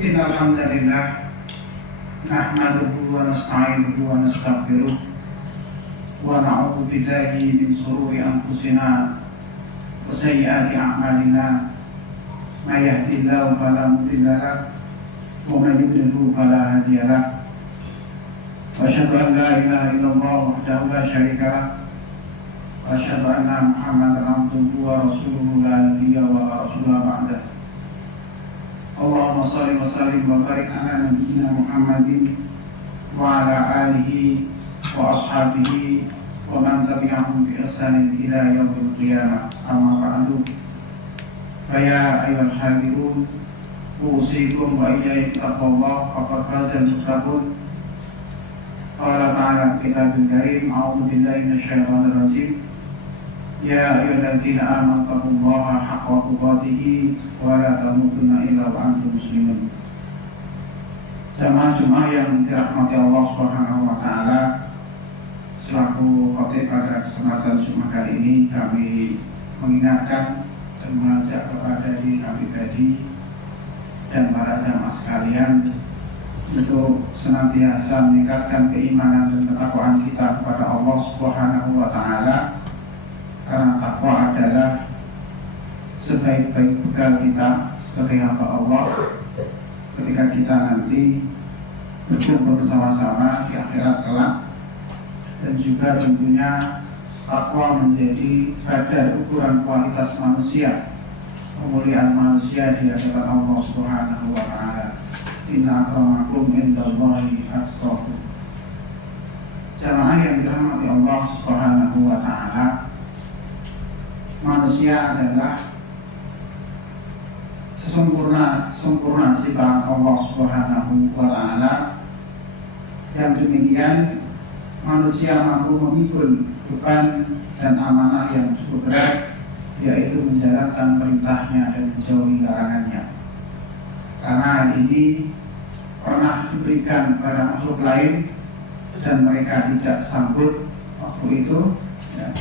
Innal hamdalillah nahmaduhu wa nasta'inuhu wa nastaghfiruh wa na'udzu billahi min shururi anfusina wa sayyiati a'malina may yahdihillahu fala mudilla lahu wa may yudlil fala hadiya lahu wa asyhadu an la ilaha illallah wahdahu la syarika lahu wa asyhadu anna Muhammadan abduhu wa rasuluhu la nabiyya wa la rasula ba'dahu. Allahumma shalli wa sallim wa barik ala nabiyyina Muhammadin wa ala alihi wa ashabihi wa man tabi'ahum bi ihsanin ila yaumil qiyamah. Amma ba'du. Fa ya ayyuhal hadirun, usikum wa iyyakum taqwallah faqad fazal muttaqun. Qala ta'ala kitabul karim, a'udzu billahi minasyaitonir rajim. Ya ayyuhalladzina amanu taqullaha haqqa tuqatih wa la tamutunna illa wa antum muslimun. Jamaah yang dirahmati Allah Subhanahu wa taala, selaku khatib pada kesempatan Jumat kali ini kami mengingatkan dan mengajak kepada diri kami pribadi dan para jamaah sekalian untuk senantiasa meningkatkan keimanan dan ketakwaan kita kepada Allah Subhanahu wa taala. Karena takwa adalah sebaik-baik bekal kita sebagai hamba Allah ketika kita nanti berkumpul bersama-sama di akhirat kelak. Dan juga tentunya takwa menjadi kadar ukuran kualitas manusia, pemulihan manusia di hadapan Allah Subhanahu wa taala. Inna akramakum indallahi atqakum. Jamaah yang dirahmati Allah Subhanahu wa taala, manusia adalah sempurna ciptaan Allah Subhanahu wa taala. Yang demikian manusia mampu memikul beban dan amanah yang cukup berat, yaitu menjalankan perintahnya dan menjauhi larangannya. Karena hal ini pernah diberikan pada makhluk lain dan mereka tidak sambut waktu itu, ya.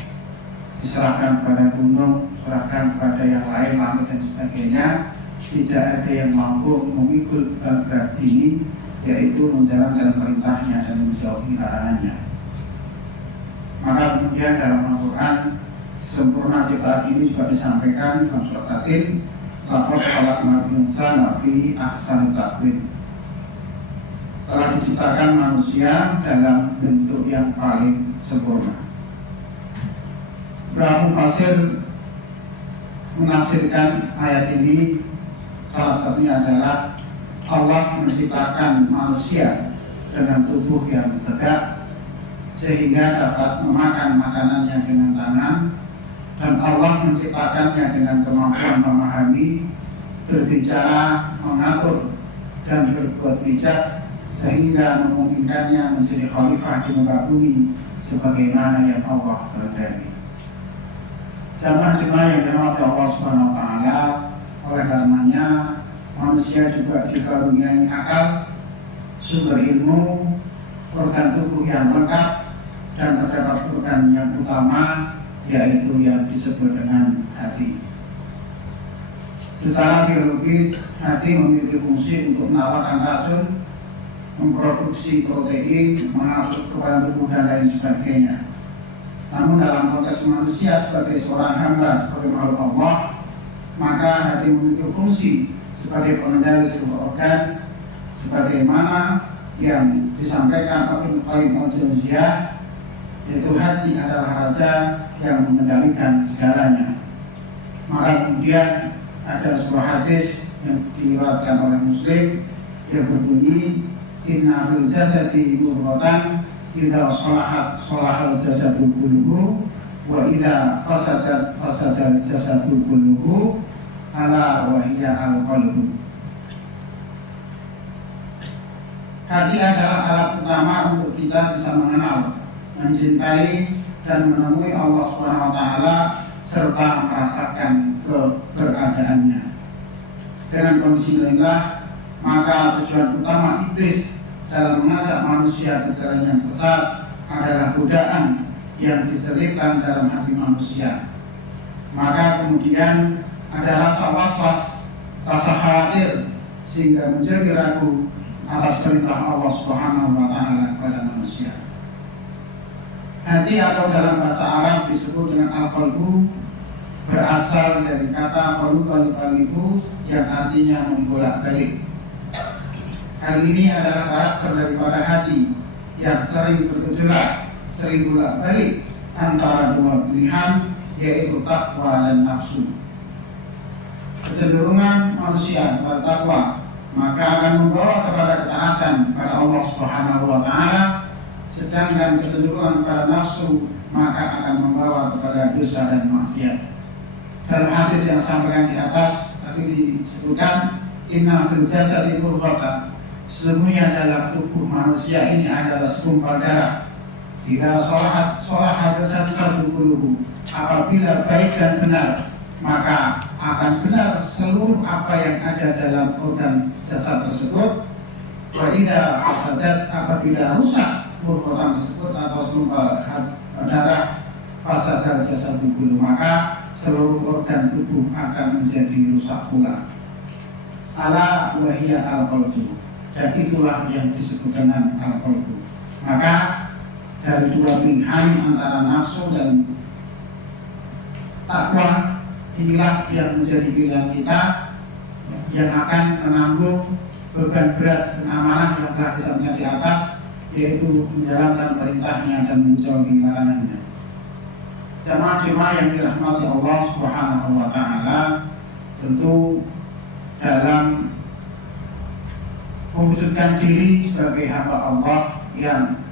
Diserahkan pada gunung, diserahkan pada yang lain, langit dan sebagainya. Tidak ada yang mampu memikul beban berat ini, yaitu menjalankan perintahnya dan menjauhi larangannya. Maka kemudian dalam Al-Quran, sempurna ciptaan ini juga disampaikan dalam surat At-Tin, laqad khalaqnal insana fi ahsani taqwim. Telah diciptakan manusia dalam bentuk yang paling sempurna. Beberapa mufasir menafsirkan ayat ini, salah satunya adalah Allah menciptakan manusia dengan tubuh yang tegak sehingga dapat memakan makanannya dengan tangan, dan Allah menciptakannya dengan kemampuan memahami, berbicara, mengatur, dan berbuat bijak sehingga memungkinkannya menjadi khalifah di muka bumi sebagaimana yang Allah kehendaki. Jamaah yang dirahmati Allah Subhanahu wa taala, oleh karenanya manusia juga dikaruniai akal, sumber ilmu, organ tubuh yang lengkap, dan terdapat organ yang utama, yaitu yang disebut dengan hati. Secara biologis, hati memiliki fungsi untuk menawarkan racun, memproduksi protein, mengatur organ tubuh dan lain sebagainya. Namun dalam konteks manusia sebagai seorang hamba, sebagai makhluk Allah, maka hati memiliki fungsi sebagai pengendali seluruh organ, sebagaimana yang disampaikan oleh Ibnu Qayyim al-Jauziyah, yaitu hati adalah raja yang mengendalikan segalanya. Maka kemudian ada sebuah hadis yang diriwayatkan oleh Muslim yang berbunyi, inna fil jasadi mudghatan idza salahal jasadu kulluhu wa idza fasadal jasadu kulluhu ala wa hiya al-qalbu. Hati adalah alat utama untuk kita bisa mengenal, mencintai, dan menemui Allah Subhanahu wa taala serta merasakan keberadaannya. Dengan kondisi inilah, maka tujuan utama iblis dalam mengajak manusia ke jalan yang sesat adalah godaan yang diselipkan dalam hati manusia. Maka kemudian ada rasa was-was, rasa khawatir, sehingga menjadi ragu atas perintah Allah Subhanahu wa Ta'ala kepada manusia. Hati atau dalam bahasa Arab disebut dengan al-qalbu, berasal dari kata qalbu yang artinya membolak-balik. Hal ini adalah karakter daripada hati yang sering bergejolak, sering bolak-balik antara dua pilihan, yaitu takwa dan nafsu. Kecenderungan manusia kepada takwa maka akan membawa kepada ketaatan kepada Allah Subhanahu wa Ta'ala, sedangkan kecenderungan kepada nafsu maka akan membawa kepada dosa dan maksiat. Dalam hadis yang sampaikan di atas tadi disebutkan, inna fil jasadi mudghatan, sesungguhnya dalam tubuh manusia ini adalah segumpal darah. Jika sholahat jasadu kulluhu, apabila baik dan benar, maka akan benar seluruh apa yang ada dalam organ jasad tersebut. Wa idza fasadat, apabila rusak organ tersebut atau segumpal darah, fasadal jasadu kulluhu, maka seluruh organ tubuh akan menjadi rusak pula. Ala wa hiya al-qalbu, dan itulah yang disebut dengan al-qalbu. Maka dari dua pilihan antara nafsu dan takwa, inilah yang menjadi pilihan kita yang akan menanggung beban berat dan amanah yang telah disampaikan di atas, yaitu menjalankan perintahnya dan menjauhi larangannya. Jamaah-jamaah yang dirahmati Allah Subhanahu wa Ta'ala, tentu dalam mewujudkan diri sebagai hamba Allah yang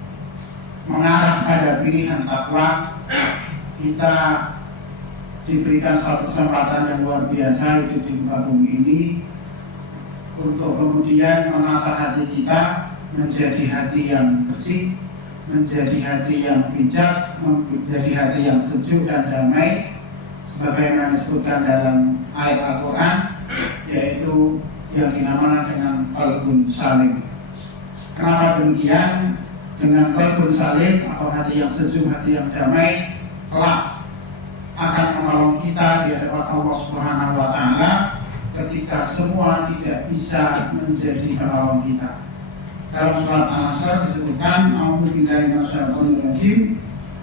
mengarah pada pilihan takwa, kita diberikan satu kesempatan yang luar biasa hidup di muka bumi ini untuk kemudian menata hati kita menjadi hati yang bersih, menjadi hati yang bijak, menjadi hati yang sejuk dan damai, sebagaimana disebutkan dalam ayat Al-Quran, yaitu yang dinamakan dengan qalbun salim. Kenapa demikian? Dengan qalbun salim atau hati yang sejuk, hati yang damai, kelak akan menolong kita di hadapan Allah Subhanahu wa Ta'ala ketika semua tidak bisa menjadi penolong kita. Dalam surat Al-Asr disebutkan, a'udzubillahi minasyaitonir rajim,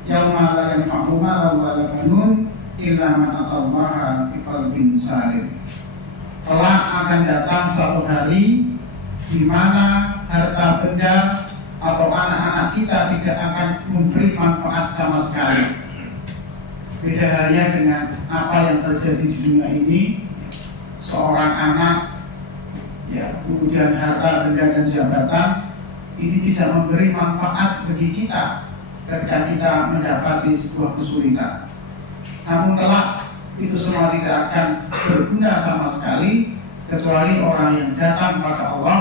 yauma la yanfa'u malun wa la banun illa man atallaha biqalbin salim. Kelak akan datang suatu hari di mana harta benda atau anak-anak kita tidak akan memberi manfaat sama sekali. Beda halnya dengan apa yang terjadi di dunia ini, seorang anak, ya, kemudian harta benda dan jabatan ini bisa memberi manfaat bagi kita ketika kita mendapati sebuah kesulitan. Namun kelak itu semua tidak akan berguna sama sekali kecuali orang yang datang kepada Allah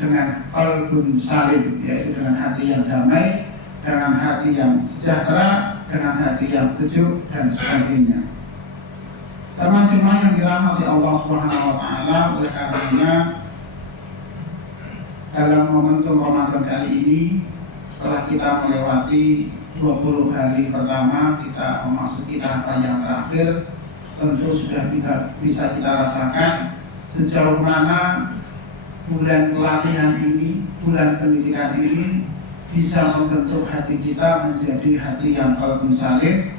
dengan qalbun salim, yaitu dengan hati yang damai, dengan hati yang sejahtera, dengan hati yang sejuk dan sebagainya. Jamaah-jamaah yang dirahmati Allah Subhanahu wa Ta'ala, oleh karenanya dalam momentum Ramadan kali ini, setelah kita melewati 20 hari pertama, kita memasuki tahapan yang terakhir, tentu sudah bisa kita rasakan sejauh mana bulan pelatihan ini, bulan pendidikan ini bisa membentuk hati kita menjadi hati yang qalbun salim,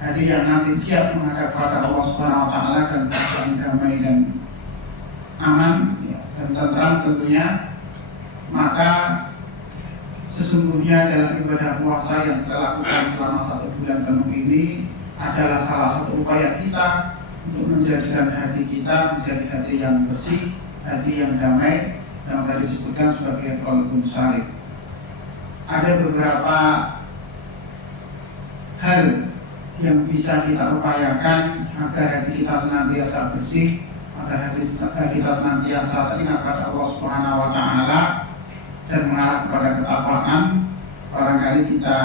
hati yang nanti siap menghadap pada Allah Subhanahu wa Ta'ala dan perasaan damai dan aman, ya, dan tenteram tentunya. Maka sesungguhnya dalam ibadah puasa yang kita lakukan selama 1 bulan penuh ini adalah salah satu upaya kita untuk menjadikan hati kita menjadi hati yang bersih, hati yang damai, yang tadi disebutkan sebagai qalbun salim. Ada beberapa hal yang bisa kita upayakan agar hati kita senantiasa bersih, agar hati kita senantiasa teringat pada Allah Subhanahu wa Ta'ala dan mengarah kepada ketakwaan. Barangkali kita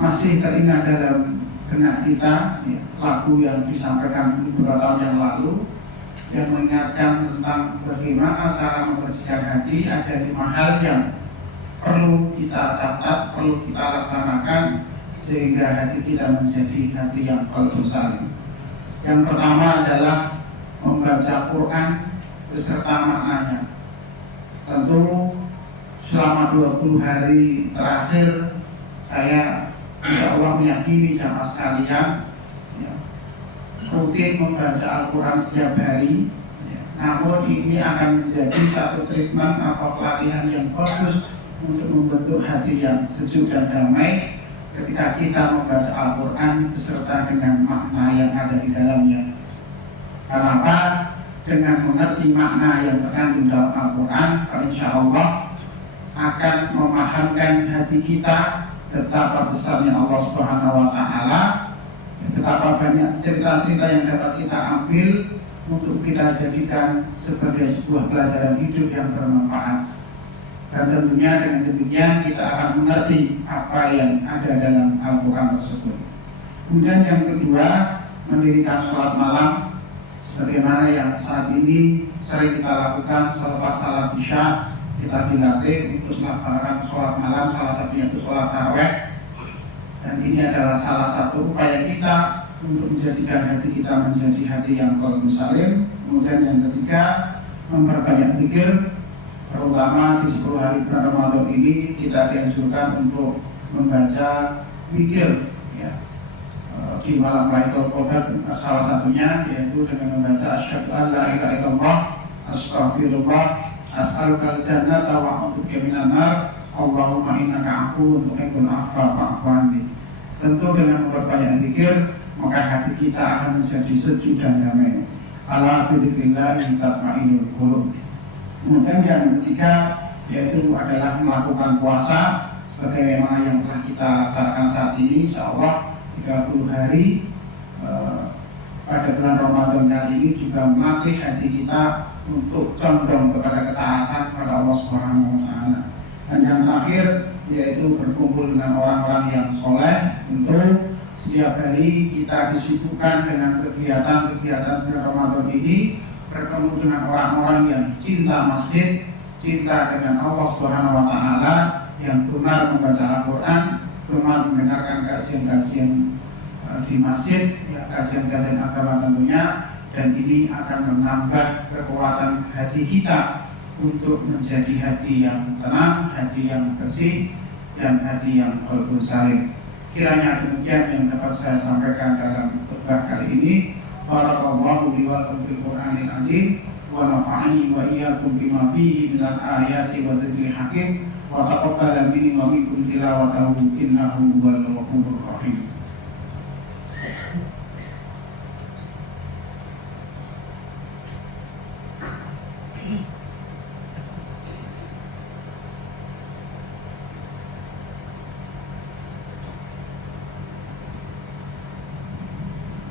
masih teringat dalam benak kita, ya, lagu yang disampaikan beberapa tahun yang lalu yang mengingatkan tentang bagaimana cara membersihkan hati. Ada 5 hal yang perlu kita catat, perlu kita laksanakan sehingga hati kita menjadi hati yang qalbun salim. Yang pertama adalah membaca Quran beserta maknanya. Tentu selama 20 hari terakhir saya insya Allah meyakini jamaah sekalian ya, rutin membaca Al-Quran setiap hari ya. Namun ini akan menjadi satu treatment atau pelatihan yang bagus untuk membentuk hati yang sejuk dan damai ketika kita membaca Al-Quran beserta dengan makna yang ada di dalamnya. Kenapa? Dengan mengerti makna yang terkandung dalam Al-Quran, insya Allah akan memahamkan hati kita betapa besarnya Allah Subhanahu wa Ta'ala, betapa banyak cerita-cerita yang dapat kita ambil untuk kita jadikan sebagai sebuah pelajaran hidup yang bermanfaat. Dan tentunya dengan demikian kita akan mengerti apa yang ada dalam Al-Quran tersebut. Kemudian yang kedua, mendirikan sholat malam sebagaimana yang saat ini sering kita lakukan selepas salat isya. Kita dilatih untuk melaksanakan sholat malam, salah satunya itu sholat tarawih. Dan ini adalah salah satu upaya kita untuk menjadikan hati kita menjadi hati yang qalbun salim. Kemudian yang ketiga, memperbanyak zikir, terutama di 10 hari bulan Ramadan ini kita dianjurkan untuk membaca zikir ya. Di malam Lailatul Qadar salah satunya yaitu dengan membaca asyhadu an la ilaha illallah, astaghfirullah, as'alukal jannata wa a'udzubika minan nar, Allahumma innaka afuwwun tuhibbul afwa fa'fu anni. Tentu dengan memperbanyak zikir maka hati kita akan menjadi sejuk dan damai. Ala bidzikrillah tatma'innul qulub. Kemudian yang ketiga yaitu adalah melakukan puasa sebagaimana yang telah kita laksanakan saat ini, insyaallah 30 hari pada bulan Ramadan kali ini juga melatih hati kita untuk condong kepada ketaatan kepada Allah Subhanahu wa Ta'ala. Dan yang terakhir yaitu berkumpul dengan orang-orang yang soleh. Tentu setiap hari kita disibukkan dengan kegiatan-kegiatan bulan Ramadan ini, bertemu dengan orang-orang yang cinta masjid, cinta dengan Allah Subhanahu wa Ta'ala, yang gemar membaca Al-Quran, gemar mendengarkan kajian-kajian di masjid, ya, kajian-kajian agama tentunya. Dan ini akan menambah kekuatan hati kita untuk menjadi hati yang tenang, hati yang bersih, dan hati yang qalbun salim. Kiranya demikian yang dapat saya sampaikan dalam khutbah kali ini. Barakallahu li wa lakum fil Qur'anil azim wa nafa'ani wa iyyakum bima fihi minal ayati wa dzikril hakim wa taqabbala minni wa minkum tilawatahu innahu huwal ghafurur rahim.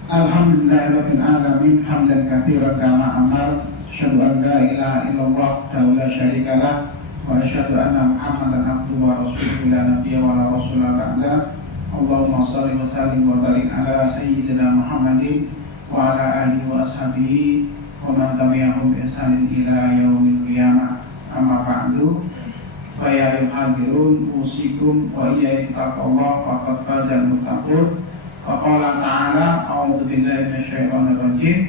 Alhamdulillahirabbil alamin hamdan katsiran kama amar, asyhadu an la ilaha illallah wa la syarika lah, wa asyhadu anna Muhammadan abduhu wa rasuluhu la nabiyya wa la rasula ba'da. Allahumma shalli wa sallim wa barik ala sayyidina Muhammadin wa ala alihi wa ashabihi wa man tabi'ahum bi ihsanin ila yaumil qiyamah. Amma ba'du. Fa ya hadirun usikum wa iyyakum taqwallaha faqad fazal muttaqun. Faqala ta'ala a'udzu billahi minasyaitonir rajim.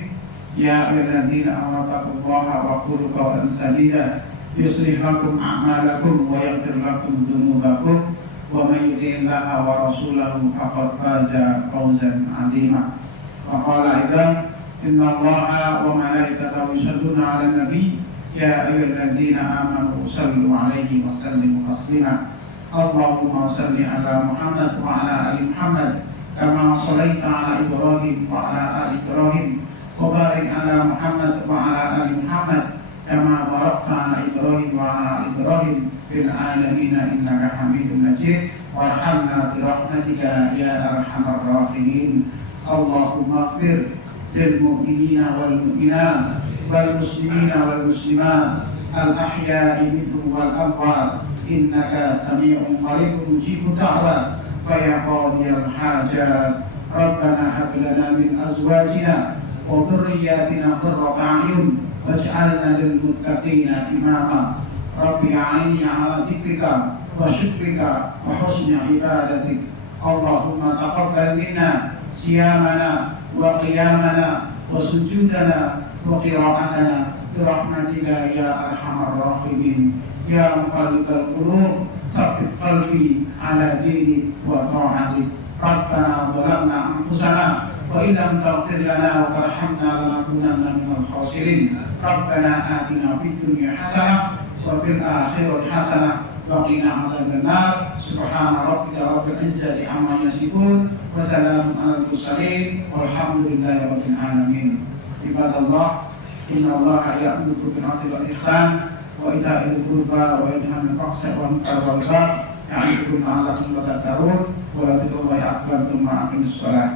Ya ayyuhalladzina amanu taqullaha wa qulu qawlan sadida yuslih lakum a'malakum wa yaghfir lakum dzunubakum wa may yuti'illaha wa rasulahu faqad faza fawzan 'azima. Wa qala aidan innallaha wa malaikatahu yusholluna 'alan nabiy ya ayyuhalladzina amanu shallu 'alaihi wa sallimu taslima. Allahumma shalli 'ala Muhammad wa 'ala ali Muhammad kama shallaita 'ala Ibrahim wa 'ala ali Ibrahim wa barik 'ala Muhammad wa 'ala ali Muhammad kama barakta 'ala Ibrahim wa 'ala ali Ibrahim fil 'alamin innaka Hamidum Majid. Warhamna bi rahmatika ya arhamar rahimin. Allahumma ighfir lil mu'minina wal mu'minat wal muslimina wal muslimat al ahya'i minhum wal amwat innaka sami'un qaribun mujibud da'wat. Ya qadiyal hajat Rabbana hab lana min azwajina wa dhurriyyatina qurrata a'yun waj'alna lil muttaqina imama. Rabbi a'inni 'ala dzikrika wa syukrika wa husni ibadatik. Allahumma taqabbal minna siyamana wa qiyamana wa sujudana wa qira'atana برحمتك يا أرحم الراحمين يا مقلب القلوب ثبت قلبي على دينك وطاعتك ربنا ظلمنا أنفسنا وإن لم تغفر لنا وترحمنا لنكونن من الخاسرين ربنا آتنا في الدنيا حسنة وفي الآخرة حسنة وقنا عذاب النار سبحان ربك رب العزة عما يصفون وسلام على المرسلين والحمد لله رب العالمين عباد الله إن الله يأمر بالعدل والإحسان وإيتاء ذي القربى وينهى عن الفحشاء والمنكر والبغي يعظكم لعلكم تذكرون ولذكر الله أكبر ثم أقيموا الصلاة